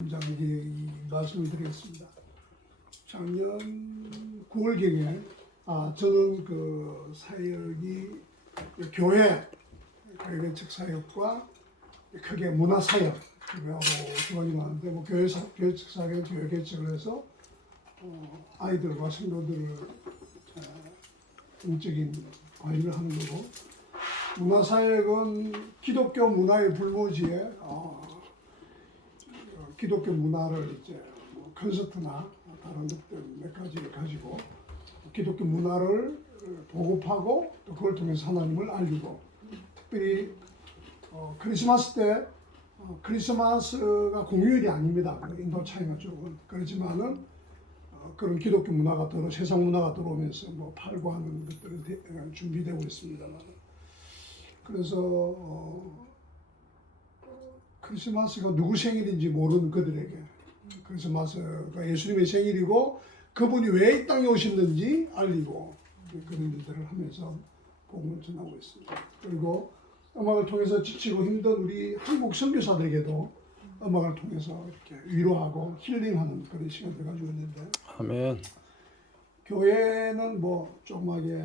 이 말씀을 드리겠습니다. 작년 9월경에 저는 그 사역이 교회 개척 사역과 크게 문화 사역 그거하고 기관이 많은데 교회 개척 사역은 교회 개척을 해서 아이들과 성도들을 영적인 관리를 하는 거고, 문화 사역은 기독교 문화의 불모지에 기독교 문화를 이제 콘서트나 다른 것들 몇 가지를 가지고 기독교 문화를 보급하고 또 그걸 통해서 하나님을 알리고, 특별히 크리스마스 때 크리스마스가 공휴일이 아닙니다. 인도 차이나 쪽은. 그렇지만은 그런 기독교 문화가 세상 문화가 들어오면서 팔고 하는 것들은 준비되고 있습니다만, 그래서 크리스마스가 누구 생일인지 모르는 그들에게 크리스마스가 예수님의 생일이고 그분이 왜 이 땅에 오셨는지 알리고 그런 일들을 하면서 복음을 전하고 있습니다. 그리고 음악을 통해서 지치고 힘든 우리 한국 선교사들에게도 음악을 통해서 이렇게 위로하고 힐링하는 그런 시간을 가지고 있는데, 아멘. 교회는 조그맣게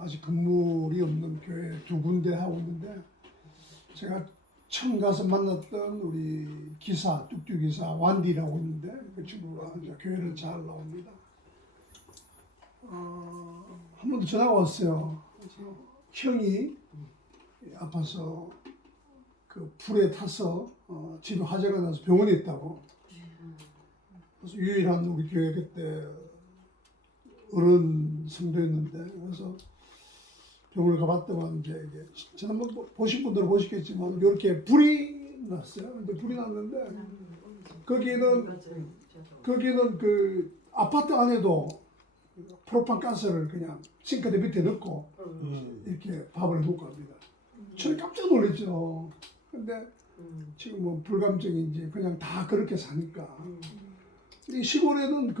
아직 건물이 없는 교회 2군데 하고 있는데, 제가 처음 가서 만났던 우리 기사, 뚝뚝 기사 완디라고 있는데 그 친구가 이제 교회를 잘 나옵니다. 한 번도 전화가 왔어요. 그래서 형이 아파서 그 불에 타서 집에 화재가 나서 병원에 있다고. 그래서 유일한 우리 교회 그때 어른 성도였는데, 그래서 병원을 가봤더만 이제 지난번 보신 분들은 보시겠지만 이렇게 불이 났어요. 근데 불이 났는데 거기는 그 아파트 안에도 프로판 가스를 그냥 싱크대 밑에 넣고 이렇게 밥을 해먹고 합니다. 저는 깜짝 놀랐죠. 근데 지금 불감증인지 그냥 다 그렇게 사니까. 이 시골에는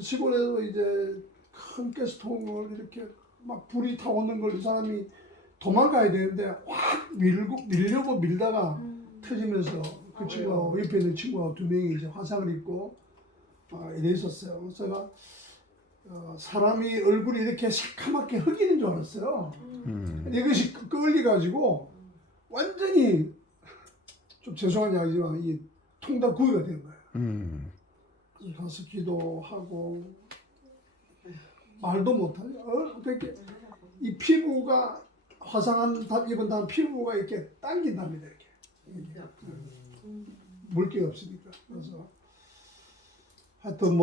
시골에서 이제 큰 가스통을 이렇게 막 불이 타오는 걸 이 사람이 도망가야 되는데 확 밀려고 밀다가 터지면서 그 친구가 옆에 있는 친구가 2명이 이제 화상을 입고 이래 있었어요. 그래서 제가 사람이 얼굴이 이렇게 새카맣게 흑이는 줄 알았어요. 이것이 끌려가지고 완전히, 좀 죄송한 이야기지만 이 통닭 구이가 된 거예요. 가서 기도하고 말도 못하죠. 어떻게 이 피부가 화상한 입은 다음 피부가 이렇게 당긴답니다. 이렇게 물기가 없으니까. 그래서 하여튼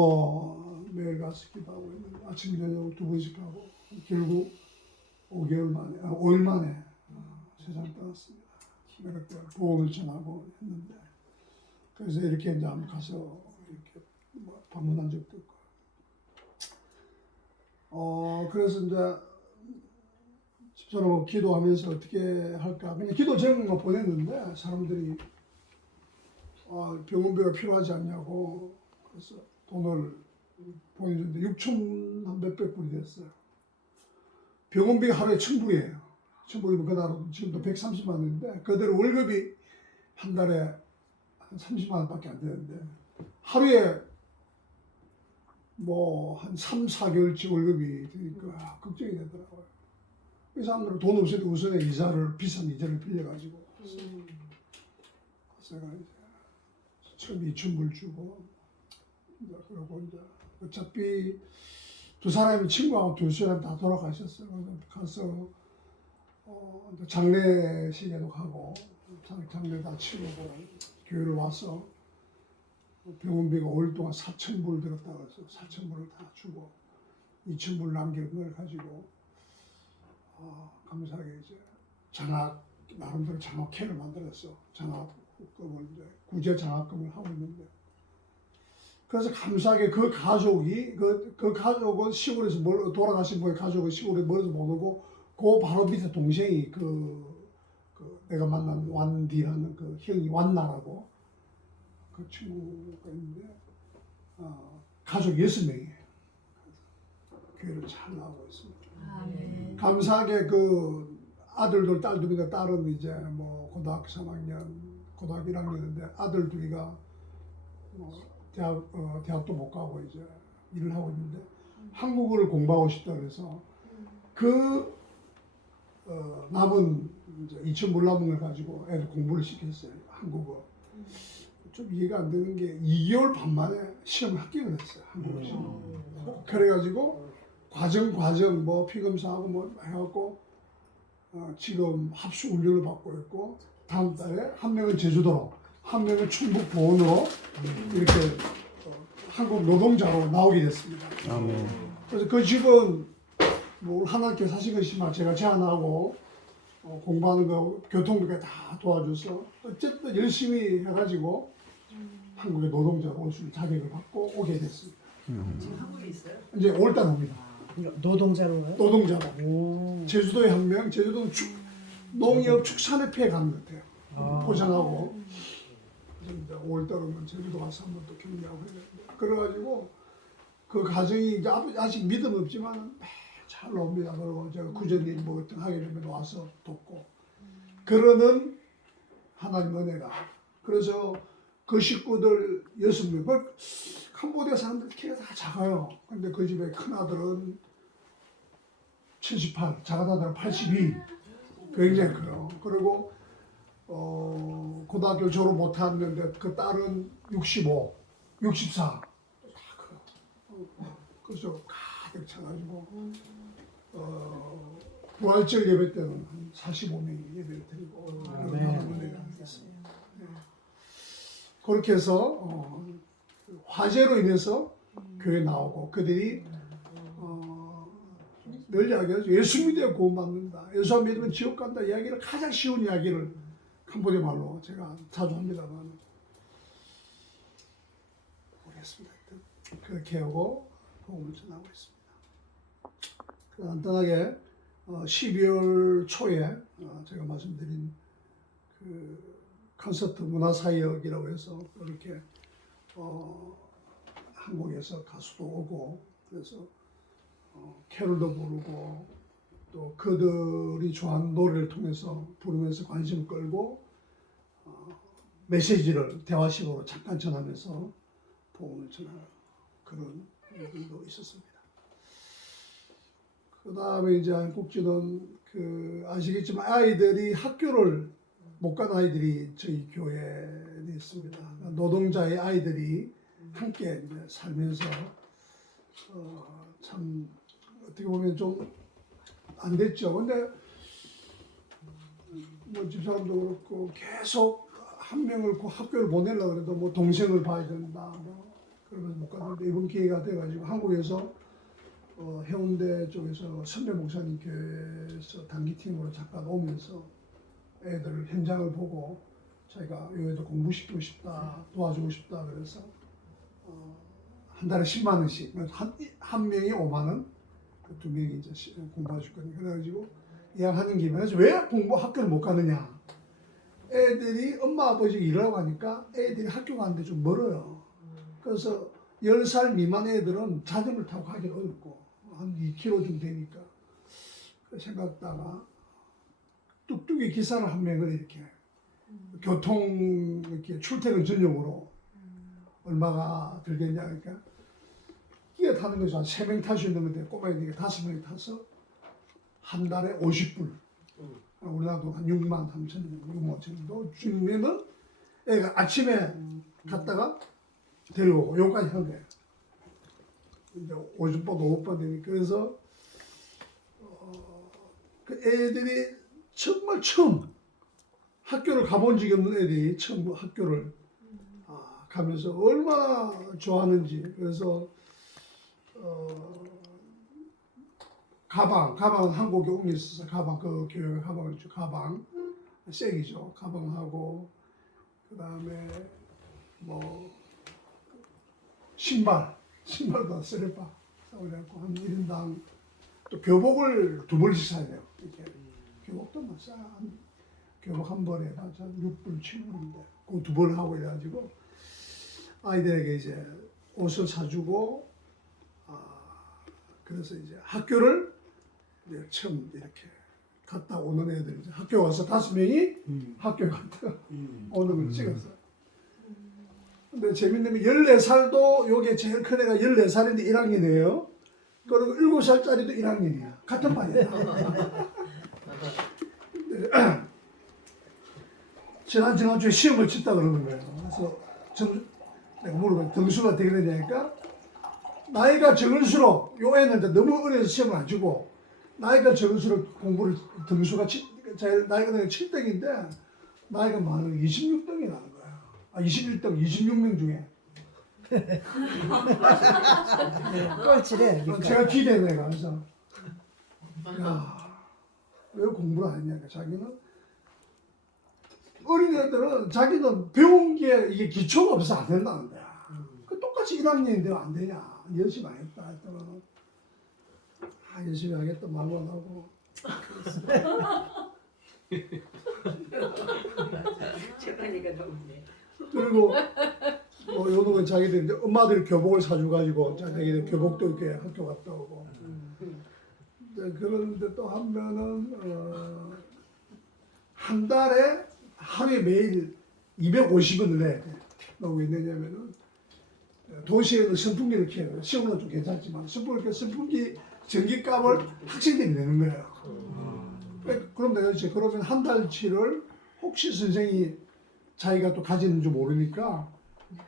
매일 가서 기도하고 있는데 아침 저녁 2번씩 하고 결국 5일 만에 세상 떠났습니다. 그렇게 보험을 전하고 했는데, 그래서 이렇게 이제 한번 가서 이렇게 방문한 적도 있고. 그래서 이제 저는 기도하면서 어떻게 할까 그냥 기도 제목만 보냈는데 사람들이 병원비가 필요하지 않냐고, 그래서 돈을 보내줬는데 6천 한 몇백 불이 됐어요. 병원비가 하루에 1,000불이에요. 1,000불이면 그날 지금도 130만 원인데 그대로 월급이 한 달에 한 30만 원밖에 안 되는데 하루에 한 3, 4개월치 월급이 되니까 걱정이 되더라고요. 이 사람들은 돈 없으니 우선에 비싼 이자를 빌려가지고 제가 이제 처음 2,000불 주고, 그러고 이제 어차피 2사람이 친구하고 2사람 다 돌아가셨어요. 그래서 가서 장례식에도 가고 장례 다 치르고 교회를 와서 병원비가 5일 동안 4,000불 들었다고 해서 4,000불을 다 주고 2,000불 남긴 걸 가지고 감사하게 이제 나름대로 장학회를 만들었어. 장학금을 이제 구제 장학금을 하고 있는데, 그래서 감사하게 그 가족이 그 가족은 시골에서 돌아가신 분의 가족은 시골에 멀어서 못 오고 그 바로 밑에 동생이 내가 만난 완디라는 그 형이 완나라고 그 친구가 있는데 가족 6명이에요. 교회를 잘 나오고 있습니다. 감사하게 그 아들들 딸들인데 딸은 이제 고등학교 3학년 고등학교 1학년인데 아들 둘이가 대학도 못 가고 이제 일을 하고 있는데 한국어를 공부하고 싶다 그래서 그 남은 이제 2,000불 남은 걸 가지고 애들 공부를 시켰어요. 한국어. 좀 이해가 안 되는 게 2개월 반 만에 시험을 합격을 했어요. 한국어 시험. 그래가지고 과정 뭐 피검사하고 뭐 해갖고 지금 합수 훈련을 받고 있고 다음 달에 한 명은 제주도로 한 명은 충북 보은으로 이렇게 한국 노동자로 나오게 됐습니다. 그래서 그 집은 뭐 하나님께 사신 것이지만 제가 제안하고 공부하는 거 교통비까지 다 도와줘서 어쨌든 열심히 해가지고 한국의 노동자로 올 수 있는 자격을 받고 오게 됐습니다. 지금 한국에 있어요? 이제 5월달 옵니다. 노동자로요? 노동자로. 오. 제주도에 한 명, 제주도는 농협 축산협회에 가는 것 같아요. 포장하고. 그래서 이제 5월달 오면 제주도 가서 한번 또 격리하고 해야 되는데. 그래가지고 그 가정이 이제 아직 믿음 없지만 잘 옵니다. 그리고 제가 구제님 뭐 어떤 하게 되면 와서 돕고. 그러는 하나님 은혜가. 그래서 그 식구들 6명. 캄보디아 사람들 키가 다 작아요. 근데 그 집에 큰 아들은 78, 작은 아들은 82. 굉장히 커요. 그리고 고등학교 졸업 못했는데 그 딸은 65, 64. 다 커요. 그래서 가득 차가지고 부활절 예배 때는 한 45명이 예배를 드리고 네. 은혜가 있습니다. 그렇게 해서 화재로 인해서 교회 나오고 그들이 늘 이야기하죠. 예수 믿어야 구원받는다. 예수 안 믿으면 지옥 간다. 이야기를 가장 쉬운 이야기를 캄보디아 말로 제가 자주 합니다만 모르겠습니다. 그렇게 하고 복음을 전하고 있습니다. 간단하게 12월 초에 제가 말씀드린 그 콘서트 문화사역이라고 해서 이렇게 한국에서 가수도 오고 그래서 캐롤도 부르고 또 그들이 좋아하는 노래를 통해서 부르면서 관심을 끌고 메시지를 대화식으로 잠깐 전하면서 복음을 전하는 그런 일도 있었습니다. 그 다음에 이제 꼭지는 그 아시겠지만 아이들이 학교를 못 간 아이들이 저희 교회에 있습니다. 노동자의 아이들이 함께 이제 살면서 참 어떻게 보면 좀 안 됐죠. 근데 뭐 집사람도 그렇고 계속 한 명을 학교를 보내려고 그래도 뭐 동생을 봐야 된다. 뭐 그러면서 못 갔는데 이번 기회가 돼가지고 한국에서 해운대 쪽에서 선배 목사님 교회에서 단기팀으로 잠깐 오면서 애들 현장을 보고 자기가 여기도 공부시키고 싶다, 도와주고 싶다 그래서 한 달에 10만 원씩 한 명이 5만 원, 그 두 명이 이제 공부해 줄 거니까 그래가지고 예약하는 김에 왜 학교를 못 가느냐? 애들이 엄마 아버지가 일하고 하니까 애들이 학교 가는데 좀 멀어요. 그래서 10살 미만 애들은 자전거를 타고 가기 어렵고 한 2km 좀 되니까 생각다가 뚝뚝이 기사를 한 명을 이렇게 교통 이렇게 출퇴근 전용으로 얼마가 들겠냐 그러니까 끼어 타는 거죠. 한 3명 탈 수 있는 건데 꼬마애들이 5명이 타서 한 달에 50불 우리나라도 한 6만 3천 원, 6만 5천 정도 주면은 애가 아침에 갔다가 데려오고 여기까지 한 거예요. 이제 50번, 5번 되니까 그래서 그 애들이 정말 처음 학교를 가본 적이 없는 애들이 처음 학교를 가면서 얼마나 좋아하는지 그래서 가방은 한국에 옮겨 있어서 가방 그 교회가 가방을 주 가방 쐐기죠 가방하고 그 다음에 뭐 신발도 쓰레빠 사오려고 한 1인당 또 교복을 2벌씩 사야 돼요. 이렇게 교복도 막 교복 한 벌에 한 6불, 7불인데 그 2벌 하고 이래가지고 아이들에게 이제 옷을 사주고 그래서 이제 학교를 이제 처음 이렇게 갔다 오는 애들 이제 학교 와서 5명이 학교 갔다 오는 걸 찍었어요. 근데 재밌는 게 14살도 요게 제일 큰 애가 14살인데 1학년이에요. 그리고 7살짜리도 1학년이야. 같은 반이야. 지난주에 시험을 치다 그러는 거예요. 그래서 내가 물어봐요. 등수가 어떻게 되냐니까 나이가 적을수록 요 애는 이제 너무 어려서 시험을 안 치고 나이가 적을수록 공부를 등수가 제일 나이가 7등인데 나이가 많으면 26등이 나는 거야. 21등, 26명 중에. 꼴찌래. 제가 기대는 애가 그래서 야, 왜 공부를 안 했냐니까 자기는 어린애들은 자기는 배운 게 이게 기초가 없어서 안 된다는 거야. 그 똑같이 1학년인데 안 되냐. 열심히 하겠다 했더니 열심히 하겠다 말만 하고 재판이가 나오네. 그리고 뭐 요놈은 자기들 이제 엄마들이 교복을 사줘가지고 자기들 교복도 이렇게 학교 갔다 오고 그런데 또 한 면은 한 달에 하루에 매일 250원을 내야 돼. 왜 내냐면은 도시에는 선풍기를 켜요. 시골은 좀 괜찮지만 선풍기 전기값을 학생들이 내는 거예요. 그럼 내가 이제 그러면 한 달치를 혹시 선생이 자기가 또 가지는 줄 모르니까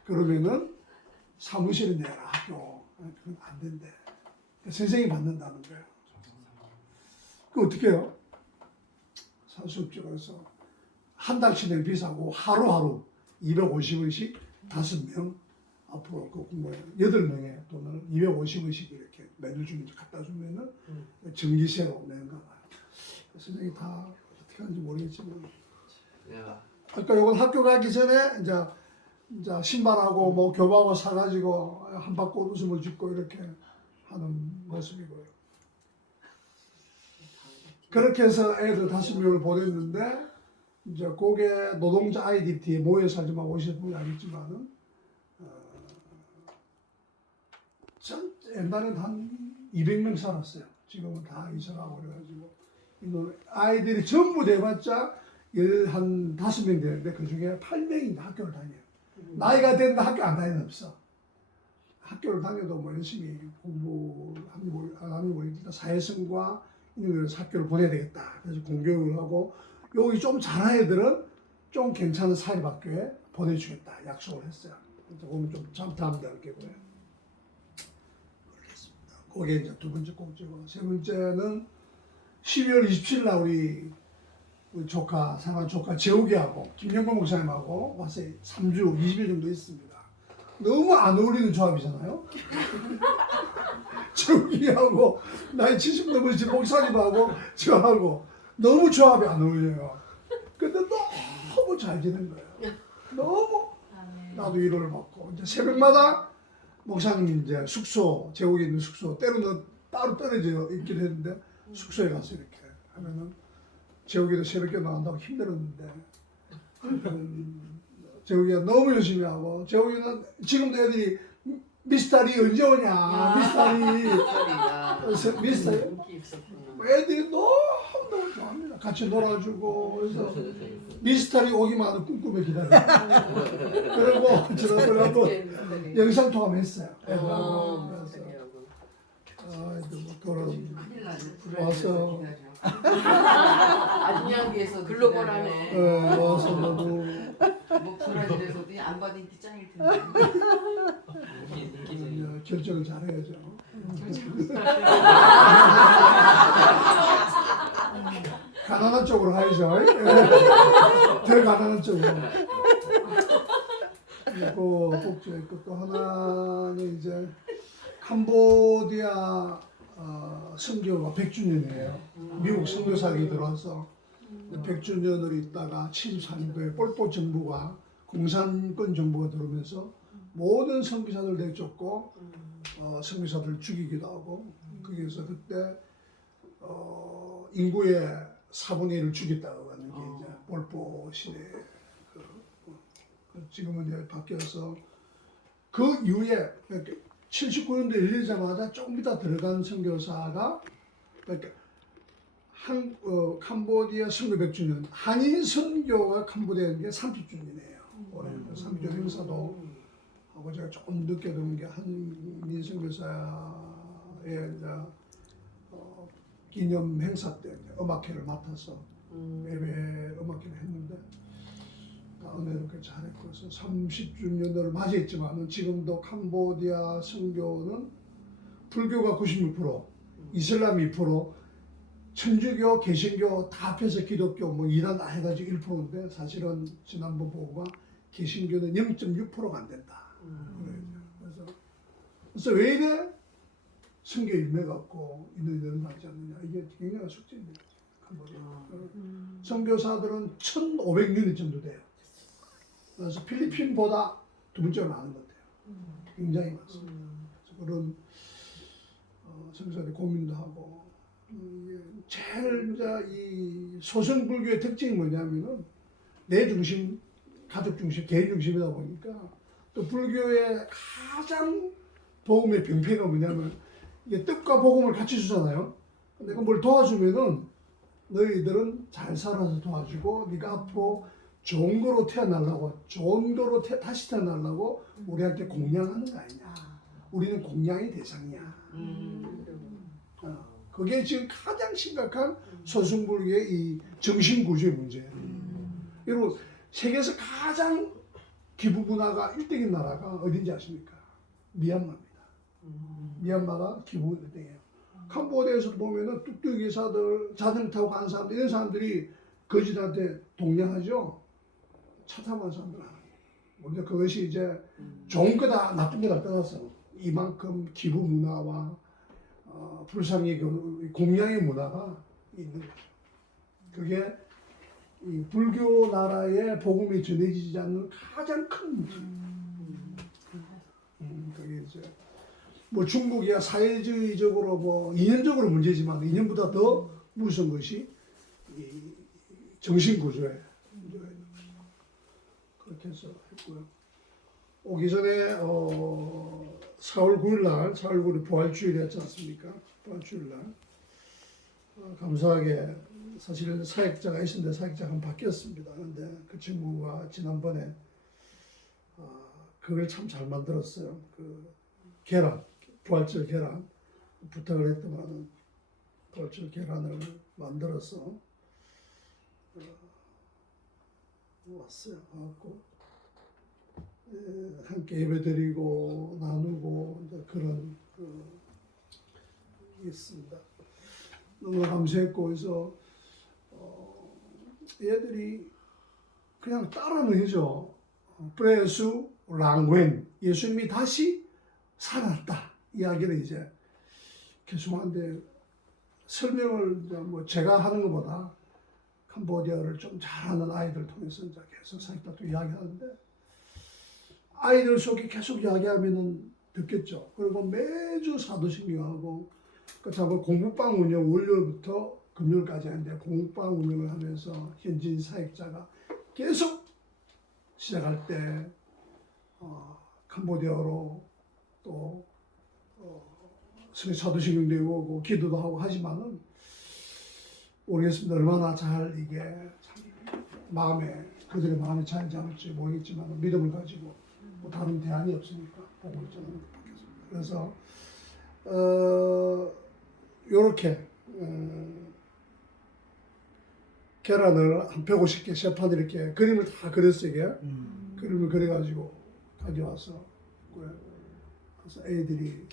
그러면은 사무실에 내라 학교. 그건 안 된대. 선생이 받는다는 거예요. 그 어떻게 해요? 산수업자에서 한 달치 내 비싸고 하루하루 250원씩 5명 앞으로 그 공부해 8명의 돈을 250원씩 이렇게 매달 주면 갖다 주면은 전기세로 내는 거야. 선생님이 다 어떻게 하는지 모르겠지만 아까 요건 학교 가기 전에 이제 신발하고 뭐 교복하고 사가지고 한 바퀴 웃음을 짓고 이렇게 하는 모습이고요. 그렇게 해서 애들 5명을 보냈는데 이제 그게 노동자 IDT에 모여 살지만 오실 분이 알겠지만은 전 옛날엔 한 200명 살았어요. 지금은 다 이사가고 그래가지고 아이들이 전부 돼봤자 한 5명 되는데 그 중에 8명이 학교를 다녀요. 나이가 됐는데 학교 안 다니는 없어. 학교를 다녀도 뭐 열심히 공부하는 모르겠다. 사회성과 이런 걸 학교를 보내야 되겠다. 그래서 공교육을 하고 여기 좀 잘하는 애들은 좀 괜찮은 사립학교에 보내주겠다 약속을 했어요. 그래서 보면 좀 잠담다 이렇게 보여요. 그렇겠습니다. 그게 이제 두 번째 꼭지고 세 번째는 12월 27일 날 우리 조카 사랑하는 조카 재욱이하고 김영권 목사님하고 와서 3주 20일 정도 있습니다. 너무 안 어울리는 조합이잖아요. 재욱이하고 나이 70 넘으신 목사님하고 저하고 너무 조합이 안 어울려요. 근데 너무 잘 지낸 거예요. 너무 나도 위로를 받고 이제 새벽마다 목사님이 이제 숙소 재욱이 있는 숙소 때로는 따로 떨어져 있기도 했는데 숙소에 가서 이렇게 하면은 재욱이도 새벽에 나간다고 힘들었는데 재욱이가 너무 열심히 하고 재욱이는 지금도 애들이 미스터리 언제 오냐 미스터리 애들이 너무 좋아합니다. 같이 놀아주고 그래서 미스터리 오기만 하는 꿈꾸며 기다려요. 그리고 저하고 영상통화를 했어요. 애들하고 그런 와서 아중양비에서 글로벌하네. 와서 너무 뭐 브라질에서도 안 받은 게 짱일 텐데. 결정을 잘해야죠. 가난한 쪽으로 가야죠. 더 가난한 쪽으로. 그리고 복지가 있고 또 하나는 이제 캄보디아 선교가 100주년이에요. 미국 선교사들이 들어와서 100주년을 있다가 74년도에 폴포 정부가 공산권 정부가 들어오면서 모든 선교사들 내쫓고 선교사들 죽이기도 하고 거기에서 그때 인구의 4분의 1을 죽였다고 하는 게 이제 폴포 시대 지금은 이제 바뀌어서 그 이후에 79년도에 열리자마자 조금 이따 들어간 선교사가 캄보디아 선교 100주년 한인 선교가 캄보디아에 30주년이에요. 올해 30주년 행사도 하고 제가 조금 늦게 들은 게 한민성 교사의 이제 기념 행사 때 이제 음악회를 맡아서 예배 음악회를 했는데 은혜롭게 잘했고 그래서 30주년을 맞이했지만 지금도 캄보디아 선교는 불교가 96%, 이슬람이 2%, 천주교, 개신교 다 합해서 기독교 뭐 이단 다 해가지고 1%인데 사실은 지난번 보고가 개신교는 0.6%가 안 된다. 그래서 왜 이래? 선교 일매 갖고 인원이 늘어나지 않느냐. 이게 굉장한 숙제입니다. 선교사들은 1,500명 정도 돼요. 그래서 필리핀보다 두 번째로 많은 것 같아요. 굉장히 많습니다. 그래서 그런 선교사들이 고민도 하고 제일 이제 이 소승불교의 특징이 뭐냐면은 내 중심, 가족 중심, 개인 중심이다 보니까 또 불교의 가장 복음의 병폐가 뭐냐면 이게 뜻과 복음을 같이 주잖아요. 내가 뭘 도와주면은 너희들은 잘 살아서 도와주고 네가 앞으로 좋은 거로 태어나려고 좋은 거로 다시 태어나려고 우리한테 공양하는 거 아니냐. 우리는 공양의 대상이야. 그게 지금 가장 심각한 소승불교의 이 정신구조의 문제예요. 여러분 세계에서 가장 기부 문화가 1등인 나라가 어딘지 아십니까? 미얀마입니다. 미얀마가 기부 1등이에요. 캄보디아에서 보면은 뚝뚝이 기사들, 자전거 타고 가는 사람들, 이런 사람들이 거지들한테 동냥하죠. 차 타고 가는 사람들 안 합니다. 먼저 그것이 이제 좋은 거다, 나쁜 거다 떠나서 이만큼 기부 문화와 불상의 공양의 문화가 있는 거죠. 그게 이 불교 나라의 복음이 전해지지 않는 가장 큰 문제입니다. 그게 이제 뭐 중국이야 사회주의적으로 뭐 이념적으로 문제지만 이념보다 더 무서운 것이 이 정신 구조에 문제가 있는 것이다. 그렇게 해서 했고요. 오기 전에 4월 9일 날 4월 9일 부활주일이었지 않습니까? 부활주일 날 감사하게 사실 사역자가 있었는데 사역자가 바뀌었습니다. 그런데 그 친구가 지난번에 그걸 참 잘 만들었어요. 그 계란, 부활절 계란 부탁을 했더만은 부활절 계란을 만들어서 왔어요. 와갖고 함께 예배드리고 나누고 이제 그런 있습니다. 너무 감사했고 그래서 얘들이 그냥 따라는 해죠. 프레수 랑웬 예수님이 다시 살았다 이야기를 이제 계속하는데 설명을 뭐 제가 하는 것보다 캄보디아를 좀 잘하는 아이들 통해서 이제 계속 사역자도 이야기하는데 아이들 속에 계속 이야기하면은 듣겠죠. 그리고 매주 사도신경하고 그 참 공부방 운영 월요일부터 금요일까지 하는데 공부방 운영을 하면서 현지인 사역자가 계속 시작할 때 캄보디아어로 또 사도신경도 외우고 기도도 하고 하지만은 모르겠습니다. 얼마나 잘 이게 참 그들의 마음에 잘 잡을지 모르겠지만 믿음을 가지고 뭐 다른 대안이 없으니까 보고 있자는 그래서 요렇게 계란을 한 150개 셰판 이렇게 그림을 다 그렸어요. 이게 그림을 그려가지고 가져와서 그래서 애들이